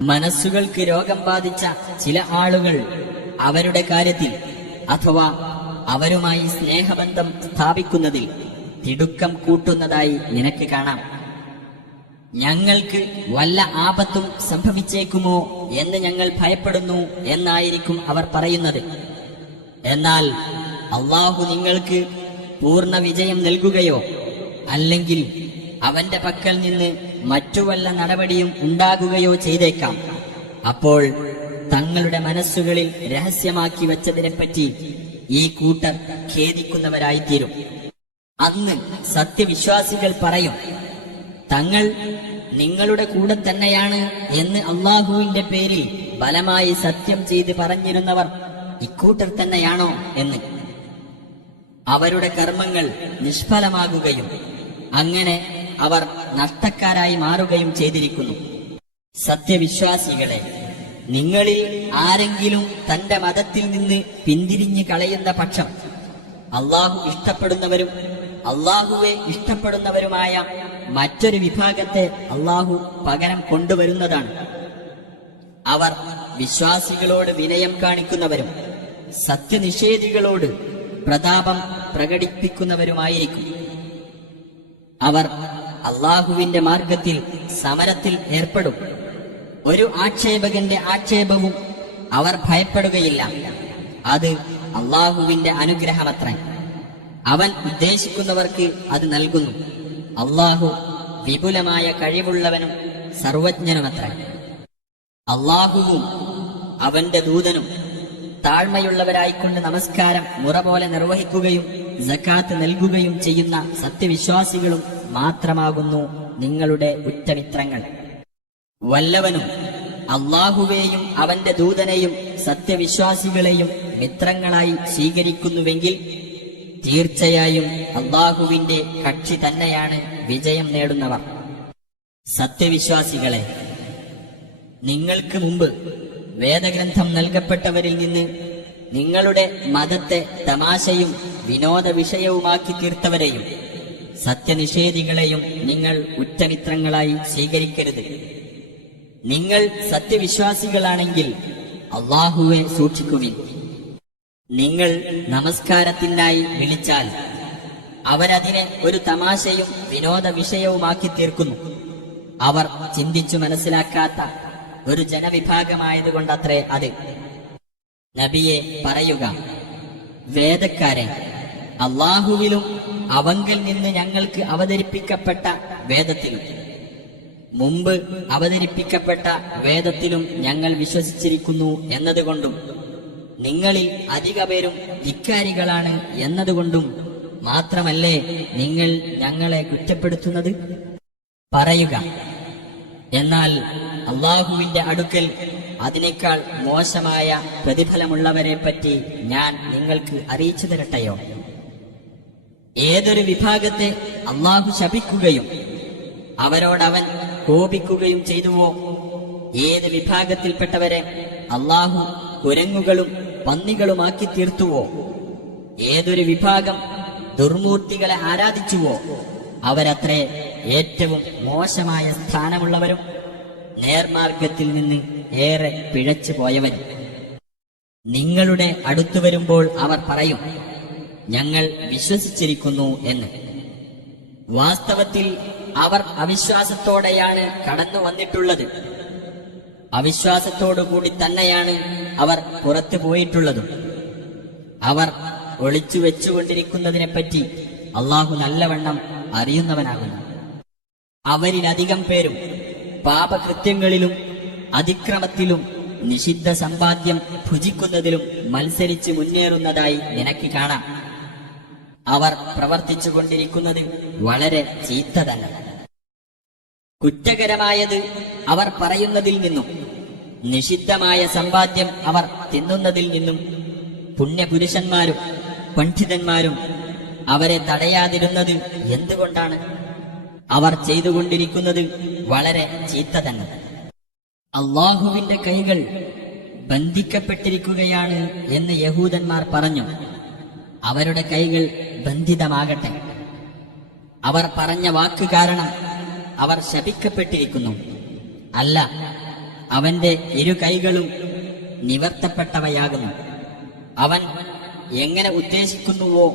മനസ്സുകൾക്ക് രോഗം ബാധിച്ച ചില ആളുകൾ അവരുടെ കാര്യത്തിൽ അഥവാ അവരുമായി സ്നേഹബന്ധം സ്ഥാപിക്കുന്നതിൽ തിടുക്കം കൂട്ടുന്നതായി നിനക്ക് കാണാം. ഞങ്ങൾക്ക് വല്ല ആപത്തും സംഭവിച്ചേക്കുമോ എന്ന് ഞങ്ങൾ ഭയപ്പെടുന്നു എന്നായിരിക്കും അവർ പറയുന്നത്. എന്നാൽ അള്ളാഹു നിങ്ങൾക്ക് പൂർണ വിജയം നൽകുകയോ അല്ലെങ്കിൽ അവന്റെ പക്കൽ നിന്ന് മറ്റു വല്ല നടപടിയും ഉണ്ടാകുകയോ ചെയ്തേക്കാം. അപ്പോൾ തങ്ങളുടെ മനസ്സുകളിൽ രഹസ്യമാക്കി വെച്ചതിനെപ്പറ്റി ഈ കൂട്ടർ ഖേദിക്കുന്നവരായിത്തീരും. അന്ന് സത്യവിശ്വാസികൾ പറയും തങ്ങൾ നിങ്ങളുടെ കൂടെ തന്നെയാണ് എന്ന് അള്ളാഹുവിന്റെ പേരിൽ ബലമായി സത്യം ചെയ്ത് പറഞ്ഞിരുന്നവർ ഇക്കൂട്ടർ തന്നെയാണോ എന്ന്. അവരുടെ കർമ്മങ്ങൾ നിഷ്ഫലമാകുകയും അങ്ങനെ അവർ നഷ്ടക്കാരായി മാറുകയും ചെയ്തിരിക്കുന്നു. സത്യവിശ്വാസികളെ നിങ്ങളിൽ ആരെങ്കിലും തന്റെ മതത്തിൽ നിന്ന് പിന്തിരിഞ്ഞു കളയുന്ന പക്ഷം അള്ളാഹു ഇഷ്ടപ്പെടുന്നവരും അള്ളാഹുവെ ഇഷ്ടപ്പെടുന്നവരുമായ മറ്റൊരു വിഭാഗത്തെ അള്ളാഹു പകരം കൊണ്ടുവരുന്നതാണ്. അവർ വിശ്വാസികളോട് വിനയം കാണിക്കുന്നവരും സത്യനിഷേധികളോട് പ്രതാപം പ്രകടിപ്പിക്കുന്നവരുമായിരിക്കും. അവർ അള്ളാഹുവിന്റെ മാർഗത്തിൽ സമരത്തിൽ ഏർപ്പെടും. ഒരു ആക്ഷേപകന്റെ ആക്ഷേപവും അവർ ഭയപ്പെടുകയില്ല. അത് അള്ളാഹുവിന്റെ അനുഗ്രഹമത്രേ. അവൻ ഉദ്ദേശിക്കുന്നവർക്ക് അത് നൽകുന്നു. അള്ളാഹു വിപുലമായ കഴിവുള്ളവനും സർവജ്ഞനുമത്രേ. അള്ളാഹുവും അവന്റെ ദൂതനും താഴ്മയുള്ളവരായിക്കൊണ്ട് നമസ്കാരം മുറ പോലെ നിർവഹിക്കുകയും ജക്കാത്ത് നൽകുകയും ചെയ്യുന്ന സത്യവിശ്വാസികളും മാത്രമാകുന്നു നിങ്ങളുടെ ഉറ്റമിത്രങ്ങൾ വല്ലവനും അള്ളാഹുവേയും അവന്റെ ദൂതനെയും സത്യവിശ്വാസികളെയും മിത്രങ്ങളായി സ്വീകരിക്കുന്നുവെങ്കിൽ തീർച്ചയായും അള്ളാഹുവിന്റെ കക്ഷി തന്നെയാണ് വിജയം നേടുന്നവർ. സത്യവിശ്വാസികളെ നിങ്ങൾക്ക് മുമ്പ് വേദഗ്രന്ഥം നൽകപ്പെട്ടവരിൽ നിന്ന് നിങ്ങളുടെ മതത്തെ തമാശയും വിനോദ വിഷയവുമാക്കി തീർത്തവരെയും സത്യനിഷേധികളെയും നിങ്ങൾ ഉറ്റമിത്രങ്ങളായി സ്വീകരിക്കരുത്. നിങ്ങൾ സത്യവിശ്വാസികളാണെങ്കിൽ അള്ളാഹുവെ സൂക്ഷിക്കുവിൻ. നിങ്ങൾ നമസ്കാരത്തിനായി വിളിച്ചാൽ അവരതിനെ ഒരു തമാശയും വിനോദ വിഷയവുമാക്കി തീർക്കുന്നു. അവർ ചിന്തിച്ചു മനസ്സിലാക്കാത്ത ഒരു ജനവിഭാഗമായതുകൊണ്ടത്രേ അത്. നബിയെ പറയുക വേദക്കാരെ അള്ളാഹുവിലും അവങ്കിൽ നിന്ന് ഞങ്ങൾക്ക് അവതരിപ്പിക്കപ്പെട്ട വേദത്തിലും. മുമ്പ് അവതരിപ്പിക്കപ്പെട്ട വേദത്തിലും ഞങ്ങൾ വിശ്വസിച്ചിരിക്കുന്നു എന്നതുകൊണ്ടും നിങ്ങളിൽ അധിക പേരും ധിക്കാരികളാണ് എന്നതുകൊണ്ടും മാത്രമല്ലേ നിങ്ങൾ ഞങ്ങളെ കുറ്റപ്പെടുത്തുന്നത്? പറയുക എന്നാൽ അള്ളാഹുവിന്റെ അടുക്കൽ അതിനേക്കാൾ മോശമായ പ്രതിഫലമുള്ളവരെ പറ്റി ഞാൻ നിങ്ങൾക്ക് അറിയിച്ചു തരട്ടെയോ? ഏതൊരു വിഭാഗത്തെ അള്ളാഹു ശപിക്കുകയും അവരോടവൻ കോപിക്കുകയും ചെയ്തുവോ? ഏത് വിഭാഗത്തിൽപ്പെട്ടവരെ അള്ളാഹു കുരങ്ങുകളും പന്നികളുമാക്കി തീർത്തുവോ? ഏതൊരു വിഭാഗം ദുർമൂർത്തികളെ ആരാധിച്ചുവോ? അവരത്രേ ഏറ്റവും മോശമായ സ്ഥാനമുള്ളവരും നേർമാർഗത്തിൽ നിന്ന് ഏറെ പിഴച്ചു പോയവരും നിങ്ങളുടെ അടുത്തു വരുമ്പോൾ അവർ പറയും ഞങ്ങൾ വിശ്വസിച്ചിരിക്കുന്നു എന്ന്. വാസ്തവത്തിൽ അവർ അവിശ്വാസത്തോടെയാണ് കടന്നു വന്നിട്ടുള്ളത്. അവിശ്വാസത്തോടുകൂടി തന്നെയാണ് അവർ പുറത്തു പോയിട്ടുള്ളതും. അവർ ഒളിച്ചു വെച്ചുകൊണ്ടിരിക്കുന്നതിനെപ്പറ്റി അള്ളാഹു നല്ലവണ്ണം അറിയുന്നവനാകുന്നു. അവരിലധികം പേരും പാപകൃത്യങ്ങളിലും അതിക്രമത്തിലും നിഷിദ്ധ സമ്പാദ്യം ഭുജിക്കുന്നതിലും മത്സരിച്ച് മുന്നേറുന്നതായി നിനക്ക് കാണാം. അവർ പ്രവർത്തിച്ചു കൊണ്ടിരിക്കുന്നത് വളരെ ചീത്ത തന്നെ കുറ്റകരമായത് അവർ പറയുന്നതിൽ നിന്നും നിഷിദ്ധമായ സമ്പാദ്യം അവർ തിന്നുന്നതിൽ നിന്നും പുണ്യപുരുഷന്മാരും പണ്ഡിതന്മാരും അവരെ തടയാതിരുന്നത് എന്തുകൊണ്ടാണ്? അവർ ചെയ്തുകൊണ്ടിരിക്കുന്നത് വളരെ ചീത്ത തന്നെ അള്ളാഹുവിന്റെ കൈകൾ ബന്ധിക്കപ്പെട്ടിരിക്കുകയാണ് എന്ന് യഹൂദന്മാർ പറഞ്ഞു. അവരുടെ കൈകൾ ബന്ധിതമാകട്ടെ അവർ പറഞ്ഞ വാക്ക് കാരണം അവർ ശപിക്കപ്പെട്ടിരിക്കുന്നു. അല്ല അവന്റെ ഇരു കൈകളും നിവർത്തപ്പെട്ടവയാകുന്നു. അവൻ എങ്ങനെ ഉദ്ദേശിക്കുന്നുവോ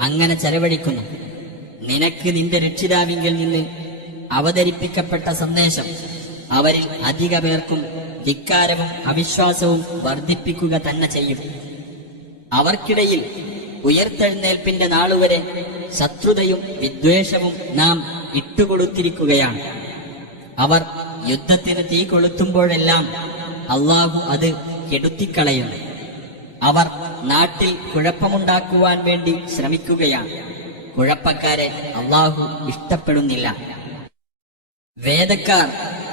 അങ്ങനെ ചെലവഴിക്കുന്നു. നിനക്ക് നിന്റെ രക്ഷിതാവിങ്കിൽ നിന്ന് അവതരിപ്പിക്കപ്പെട്ട സന്ദേശം അവരിൽ അധിക പേർക്കും ധിക്കാരവും അവിശ്വാസവും വർദ്ധിപ്പിക്കുക തന്നെ ചെയ്യും. അവർക്കിടയിൽ ഉയർത്തെഴുന്നേൽപ്പിന്റെ നാളുവരെ ശത്രുതയും വിദ്വേഷവും നാം ഇട്ടുകൊടുത്തിരിക്കുകയാണ്. അവർ യുദ്ധത്തിന് തീ കൊളുത്തുമ്പോഴെല്ലാം അള്ളാഹു അത് കെടുത്തിക്കളയുന്നു അവർ നാട്ടിൽ കുഴപ്പമുണ്ടാക്കുവാൻ വേണ്ടി ശ്രമിക്കുകയാണ്. കുഴപ്പക്കാരെ അള്ളാഹു ഇഷ്ടപ്പെടുന്നില്ല. വേദക്കാർ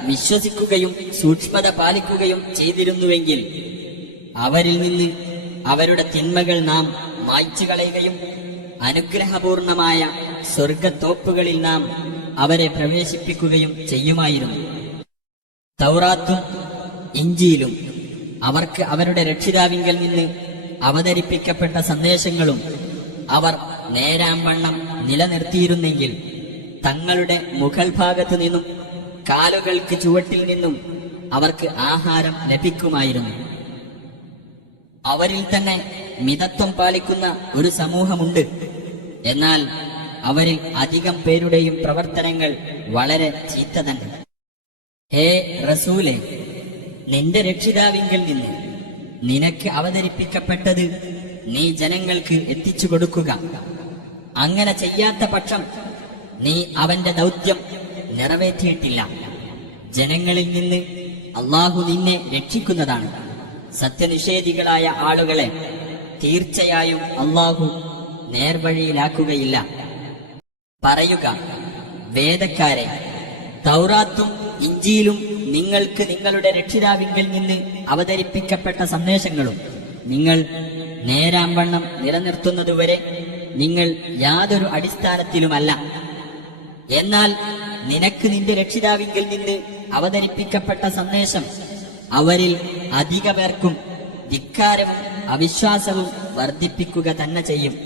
വിശ്വസിക്കുകയും സൂക്ഷ്മത പാലിക്കുകയും ചെയ്തിരുന്നുവെങ്കിൽ അവരിൽ നിന്ന് അവരുടെ തിന്മകൾ നാം മായ്ച്ചു കളയുകയും അനുഗ്രഹപൂർണമായ സ്വർഗത്തോപ്പുകളിൽ നാം അവരെ പ്രവേശിപ്പിക്കുകയും ചെയ്യുമായിരുന്നു. തൗറാത്തും ഇഞ്ചിയിലും അവർക്ക് അവരുടെ രക്ഷിതാവിങ്കൽ നിന്ന് അവതരിപ്പിക്കപ്പെട്ട സന്ദേശങ്ങളും അവർ നേരാംവണ്ണം നിലനിർത്തിയിരുന്നെങ്കിൽ തങ്ങളുടെ മുകൾ ഭാഗത്തു നിന്നും കാലുകൾക്ക് ചുവട്ടിൽ നിന്നും അവർക്ക് ആഹാരം ലഭിക്കുമായിരുന്നു. അവരിൽ തന്നെ മിതത്വം പാലിക്കുന്ന ഒരു സമൂഹമുണ്ട്. എന്നാൽ അവരിൽ അധികം പേരുടെയും പ്രവർത്തനങ്ങൾ വളരെ ചീത്ത തന്നെ. ഹേ റസൂലെ നിന്റെ രക്ഷിതാവിങ്കിൽ നിന്ന് നിനക്ക് അവതരിപ്പിക്കപ്പെട്ടത് നീ ജനങ്ങൾക്ക് എത്തിച്ചു കൊടുക്കുക. അങ്ങനെ ചെയ്യാത്ത പക്ഷം നീ അവന്റെ ദൗത്യം നിറവേറ്റിയിട്ടില്ല. ജനങ്ങളിൽ നിന്ന് അള്ളാഹു നിന്നെ രക്ഷിക്കുന്നതാണ്. സത്യനിഷേധികളായ ആളുകളെ തീർച്ചയായും അള്ളാഹു നേർവഴിയിലാക്കുകയില്ല. പറയുക വേദക്കാരെ തൗറാത്തും ഇഞ്ചിയിലും നിങ്ങൾക്ക് നിങ്ങളുടെ രക്ഷിതാവിങ്കിൽ നിന്ന് അവതരിപ്പിക്കപ്പെട്ട സന്ദേശങ്ങളും നിങ്ങൾ നേരാമ്പണ്ണം നിലനിർത്തുന്നതുവരെ നിങ്ങൾ യാതൊരു അടിസ്ഥാനത്തിലുമല്ല. എന്നാൽ നിനക്ക് നിന്റെ രക്ഷിതാവിങ്കിൽ നിന്ന് അവതരിപ്പിക്കപ്പെട്ട സന്ദേശം അവരിൽ അധിക പേർക്കും ധിക്കാരവും അവിശ്വാസവും വർദ്ധിപ്പിക്കുക തന്നെ ചെയ്യും.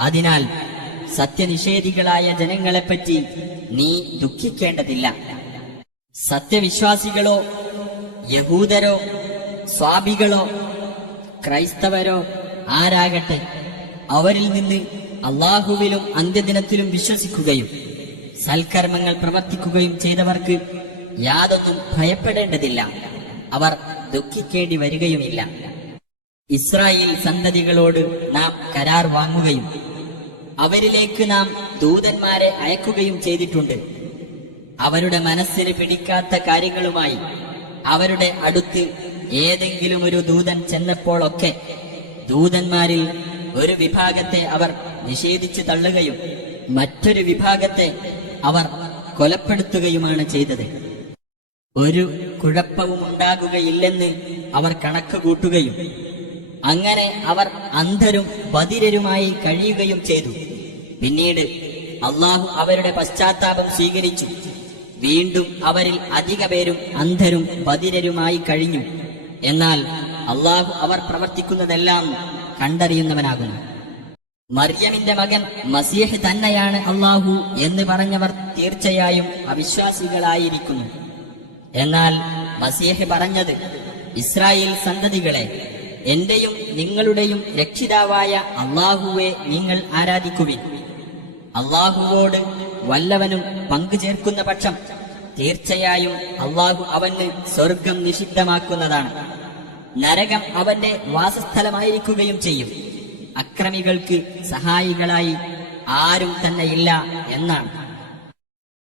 അതിനാൽ സത്യനിഷേധികളായ ജനങ്ങളെപ്പറ്റി നീ ദുഃഖിക്കേണ്ടതില്ല. സത്യവിശ്വാസികളോ യഹൂദരോ സ്വാഭികളോ ക്രൈസ്തവരോ ആരാകട്ടെ അവരിൽ നിന്ന് അള്ളാഹുവിലും അന്ത്യദിനത്തിലും വിശ്വസിക്കുകയും സൽക്കർമ്മങ്ങൾ പ്രവർത്തിക്കുകയും ചെയ്തവർക്ക് യാതൊന്നും ഭയപ്പെടേണ്ടതില്ല. അവർ ദുഃഖിക്കേണ്ടി വരികയുമില്ല. ഇസ്രായേൽ സന്തതികളോട് നാം കരാർ വാങ്ങുകയും അവരിലേക്ക് നാം ദൂതന്മാരെ അയക്കുകയും ചെയ്തിട്ടുണ്ട്. അവരുടെ മനസ്സിന് പിടിക്കാത്ത കാര്യങ്ങളുമായി അവരുടെ അടുത്ത് ഏതെങ്കിലും ഒരു ദൂതൻ ചെന്നപ്പോഴൊക്കെ ദൂതന്മാരിൽ ഒരു വിഭാഗത്തെ അവർ നിഷേധിച്ചു തള്ളുകയും മറ്റൊരു വിഭാഗത്തെ അവർ കൊലപ്പെടുത്തുകയുമാണ് ചെയ്തത്. ഒരു കുഴപ്പവും ഉണ്ടാകുകയില്ലെന്ന് അവർ കണക്ക് കൂട്ടുകയും അങ്ങനെ അവർ അന്ധരും ബധിരരുമായി കഴിയുകയും ചെയ്തു. പിന്നീട് അള്ളാഹു അവരുടെ പശ്ചാത്താപം സ്വീകരിച്ചു. വീണ്ടും അവരിൽ അധിക പേരും അന്ധരും ബധിരരുമായി കഴിഞ്ഞു. എന്നാൽ അള്ളാഹു അവർ പ്രവർത്തിക്കുന്നതെല്ലാം കണ്ടറിയുന്നവനാകുന്നു. മറിയമിന്റെ മകൻ മസീഹ് തന്നെയാണ് അള്ളാഹു എന്ന് പറഞ്ഞവർ തീർച്ചയായും അവിശ്വാസികളായിരിക്കുന്നു. എന്നാൽ മസീഹ് പറഞ്ഞത് ഇസ്രായേൽ സന്തതികളെ എന്റെയും നിങ്ങളുടെയും രക്ഷിതാവായ അള്ളാഹുവെ നിങ്ങൾ ആരാധിക്കുവിൻ. അള്ളാഹുവോട് വല്ലവനും പങ്കു ചേർക്കുന്ന പക്ഷം തീർച്ചയായും അള്ളാഹു അവന് സ്വർഗം നിഷിദ്ധമാക്കുന്നതാണ് നരകം അവന്റെ വാസസ്ഥലമായിരിക്കുകയും ചെയ്യും. അക്രമികൾക്ക് സഹായികളായി ആരും തന്നെയില്ല എന്നാണ്.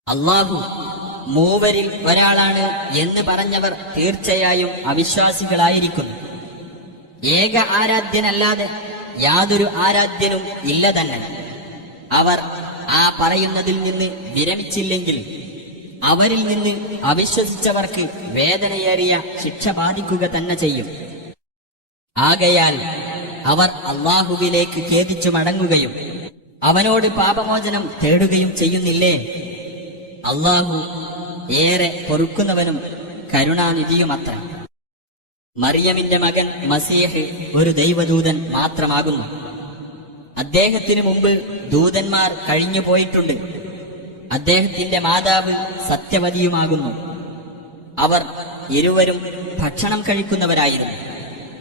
അള്ളാഹു മൂവരിൽ ഒരാളാണ് എന്ന് പറഞ്ഞവർ തീർച്ചയായും അവിശ്വാസികളായിരിക്കുന്നു. ഏക ആരാധ്യനല്ലാതെ യാതൊരു ആരാധ്യനും ഇല്ല തന്നെ. അവർ ആ പറയുന്നതിൽ നിന്ന് വിരമിച്ചില്ലെങ്കിൽ അവരിൽ നിന്ന് അവിശ്വസിച്ചവർക്ക് വേദനയേറിയ ശിക്ഷ ബാധിക്കുക തന്നെ ചെയ്യും. ആകയാൽ അവർ അള്ളാഹുവിലേക്ക് ഖേദിച്ചു മടങ്ങുകയും അവനോട് പാപമോചനം തേടുകയും ചെയ്യുന്നില്ലേ? അള്ളാഹു ഏറെ പൊറുക്കുന്നവനും കരുണാനിധിയുമത്ര മറിയമിന്റെ മകൻ മസീഹ് ഒരു ദൈവദൂതൻ മാത്രമാകുന്നു. അദ്ദേഹത്തിന് മുമ്പ് ദൂതന്മാർ കഴിഞ്ഞു പോയിട്ടുണ്ട്. അദ്ദേഹത്തിന്റെ മാതാവ് സത്യവതിയുമാകുന്നു. അവർ ഇരുവരും ഭക്ഷണം കഴിക്കുന്നവരായിരുന്നു.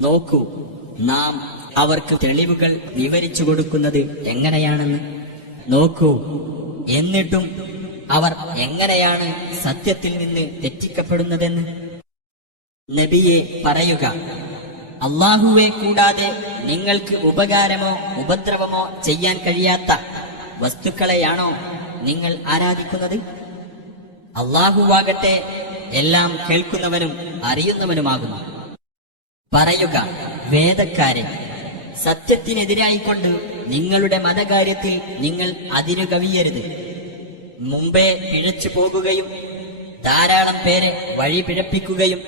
നോക്കൂ നാം അവർക്ക് തെളിവുകൾ വിവരിച്ചു കൊടുക്കുന്നത് എങ്ങനെയാണെന്ന്. നോക്കൂ എന്നിട്ടും അവർ എങ്ങനെയാണ് സത്യത്തിൽ നിന്ന് തെറ്റിക്കപ്പെടുന്നതെന്ന്? നബിയെ പറയുക അള്ളാഹുവെ കൂടാതെ നിങ്ങൾക്ക് ഉപകാരമോ ഉപദ്രവമോ ചെയ്യാൻ കഴിയാത്ത വസ്തുക്കളെയാണോ നിങ്ങൾ ആരാധിക്കുന്നത്? അള്ളാഹുവാകട്ടെ എല്ലാം കേൾക്കുന്നവനും അറിയുന്നവനുമാകുന്നു. പറയുക വേദക്കാരെ സത്യത്തിനെതിരായിക്കൊണ്ട് നിങ്ങളുടെ മതകാര്യത്തിൽ നിങ്ങൾ അതിരു കവിയരുത് മുമ്പേ പിഴച്ചു പോകുകയും ധാരാളം പേരെ വഴി പിഴപ്പിക്കുകയും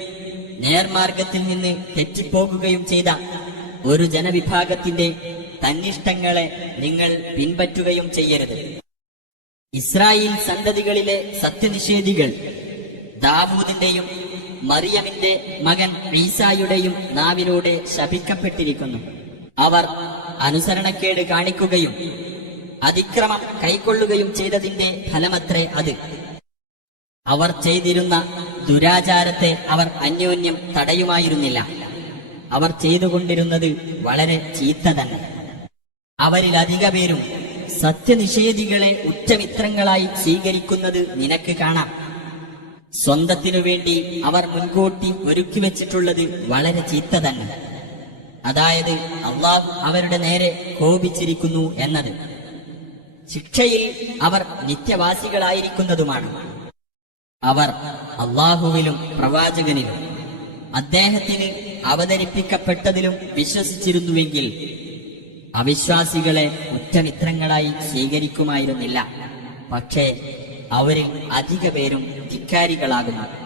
നേർമാർഗത്തിൽ നിന്ന് തെറ്റിപ്പോകുകയും ചെയ്ത ഒരു ജനവിഭാഗത്തിന്റെ തന്നിഷ്ടങ്ങളെ നിങ്ങൾ പിൻപറ്റുകയും ചെയ്യരുത്. ഇസ്രായേൽ സന്തതികളിലെ സത്യനിഷേധികൾ ദാവൂദിന്റെയും മറിയമിന്റെ മകൻ ഈസായുടെയും നാവിലൂടെ ശപിക്കപ്പെട്ടിരിക്കുന്നു. അവർ അനുസരണക്കേട് കാണിക്കുകയും അതിക്രമം കൈക്കൊള്ളുകയും ചെയ്തതിന്റെ ഫലമത്രേ അത്. അവർ ചെയ്തിരുന്ന ദുരാചാരത്തെ അവർ അന്യോന്യം തടയുമായിരുന്നില്ല. അവർ ചെയ്തുകൊണ്ടിരുന്നത് വളരെ ചീത്ത തന്നെ. അവരിൽ അധിക പേരും സത്യനിഷേധികളെ ഉറ്റമിത്രങ്ങളായി സ്വീകരിക്കുന്നത് നിനക്ക് കാണാം. സ്വന്തത്തിനു വേണ്ടി അവർ മുൻകൂട്ടി ഒരുക്കി വെച്ചിട്ടുള്ളത് വളരെ ചീത്ത തന്നെ. അതായത് അള്ളാഹ് അവരുടെ നേരെ കോപിച്ചിരിക്കുന്നു എന്നത്. ശിക്ഷയിൽ അവർ നിത്യവാസികളായിരിക്കുന്നതുമാണ്. അവർ അള്ളാഹുവിലും പ്രവാചകനിലും അദ്ദേഹത്തിന് അവതരിപ്പിക്കപ്പെട്ടതിലും വിശ്വസിച്ചിരുന്നുവെങ്കിൽ അവിശ്വാസികളെ ഉറ്റമിത്രങ്ങളായി സ്വീകരിക്കുമായിരുന്നില്ല. പക്ഷേ അവരിൽ അധിക പേരും ധിക്കാരികളാകുന്നു.